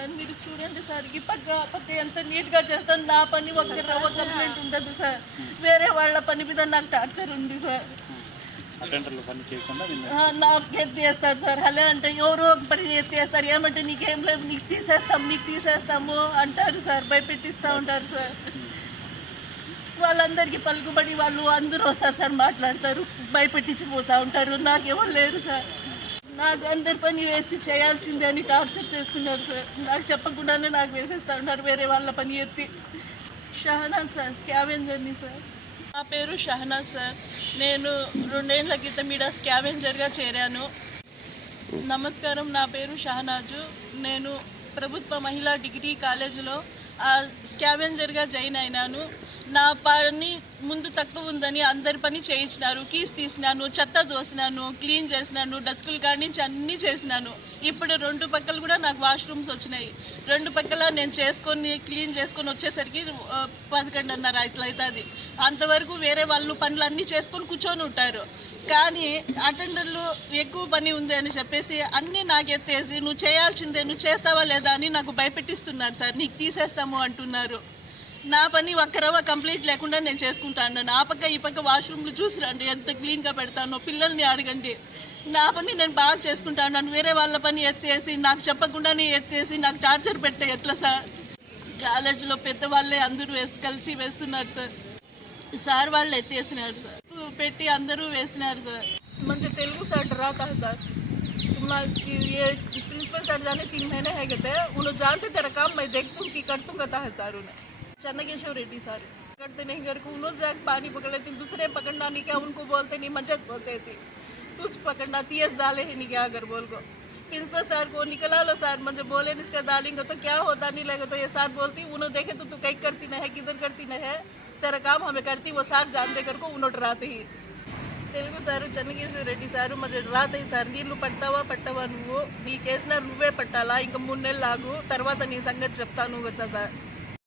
sir మీరు చూడండి sir ఈ పక్క ఎంత నీట్గా చేస్తాను నా పని ఒక్క రవ్వ కంప్లైంట్ ఉండదు సార్ వేరే వాళ్ళ పని మీద నాకు టార్చర్ ఉంది సార్ నాకు ఎత్తేస్తారు సార్ అలా అంటే ఎవరో ఒక పని ఎత్తేస్తారు ఏమంటే నీకేం లేదు నీకు తీసేస్తాము అంటారు సార్ భయపెట్టిస్తూ ఉంటారు సార్ వాళ్ళందరికీ పలుకుబడి వాళ్ళు అందరూ వస్తారు సార్ మాట్లాడతారు భయపెట్టించిపోతూ ఉంటారు నాకెవరు లేరు సార్ నాకు అందరి పని వేసి చేయాల్సిందే అని టార్చర్ చేస్తున్నారు సార్ నాకు చెప్పకుండానే నాకు వేసేస్తూ ఉన్నారు వేరే వాళ్ళ పని ఎత్తి షహనాజ్ సార్ స్కావెంజర్ని సార్ నా పేరు షహనాజ్ సార్ నేను 2 ఏళ్ల క్రితం ఈడ స్కావెంజర్గా చేరాను నమస్కారం నా పేరు షహనాజు నేను ప్రభుత్వ మహిళా డిగ్రీ కాలేజీలో స్కావెంజర్గా జాయిన్ అయినాను నా పని ముందు తక్కువ ఉందని అందరి పని చేయించినారు కీస్ తీసినాను చెత్త దోసినాను క్లీన్ చేసినాను డస్కుల కాడి నుంచి అన్నీ చేసినాను ఇప్పుడు 2 పక్కలు కూడా నాకు వాష్రూమ్స్ వచ్చినాయి 2 పక్కల నేను క్లీన్ చేసుకొని వచ్చేసరికి 11:30 ఇట్లా అవుతుంది అంతవరకు వేరే వాళ్ళు పనులు అన్నీ చేసుకొని కూర్చొని ఉంటారు కానీ అటెండర్లు ఎక్కువ పని ఉంది అని చెప్పేసి అన్నీ నాకు ఎత్తేసి నువ్వు చేయాల్సిందే నువ్వు చేస్తావా లేదా అని నాకు భయపెట్టిస్తున్నారు సార్ నీకు తీసేస్తాము అంటున్నారు నా పని ఒక్కరవ కంప్లీట్ లేకుండా నేను చేసుకుంటాను ఆ పక్క ఈ పక్క వాష్రూమ్లు చూసి రండి ఎంత క్లీన్గా పెడతానో పిల్లల్ని అడగండి నా పని నేను బాగా చేసుకుంటాను వేరే వాళ్ళ పని ఎత్తేసి నాకు చెప్పకుండానే ఎత్తేసి నాకు టార్చర్ పెడితే ఎట్లా సార్ కాలేజీలో పెద్దవాళ్ళే అందరూ కలిసి వేస్తున్నారు సార్ వాళ్ళు ఎత్తేసినారు సార్ పెట్టి అందరూ వేసినారు సార్ మంచి తెలుగు సార్ डराता है सर ये प्रिंसिपल सर जाने 3 महीने है गए थे उन्होंने जानते तेरा काम मैं देखती हूँ कि कर दूँ कहता है सर उन्हें चन्नकेश्वर रेड्डी सर करते नहीं घर को उन्होंने जाकर पानी पकड़ लेते दूसरे पकड़ना नहीं क्या उनको बोलते नहीं मंजत बोलते थे तुझ पकड़ना तीस डाले ही नहीं क्या अगर बोल को प्रिंसिपल सर को निकला लो सर मुझे बोले इसका डालेंगे तो क्या होता नहीं लगे तो ये सर बोलती उन्होंने देखे तो तू कहीं करती न है किधर करती न है तेरा काम हमें करती वो सार जान देकर को उन्होंने डराते ही తెలుగు సారు చెన్నకేశ్వర రెడ్డి సారు మరి రాతయ్య సార్ నీళ్లు పట్టావా నువ్వు నీ కేసున నువ్వే పట్టాలా ఇంకా 3 నెలలు ఆగు తర్వాత నీ సంగతి చెప్తాను కదా సార్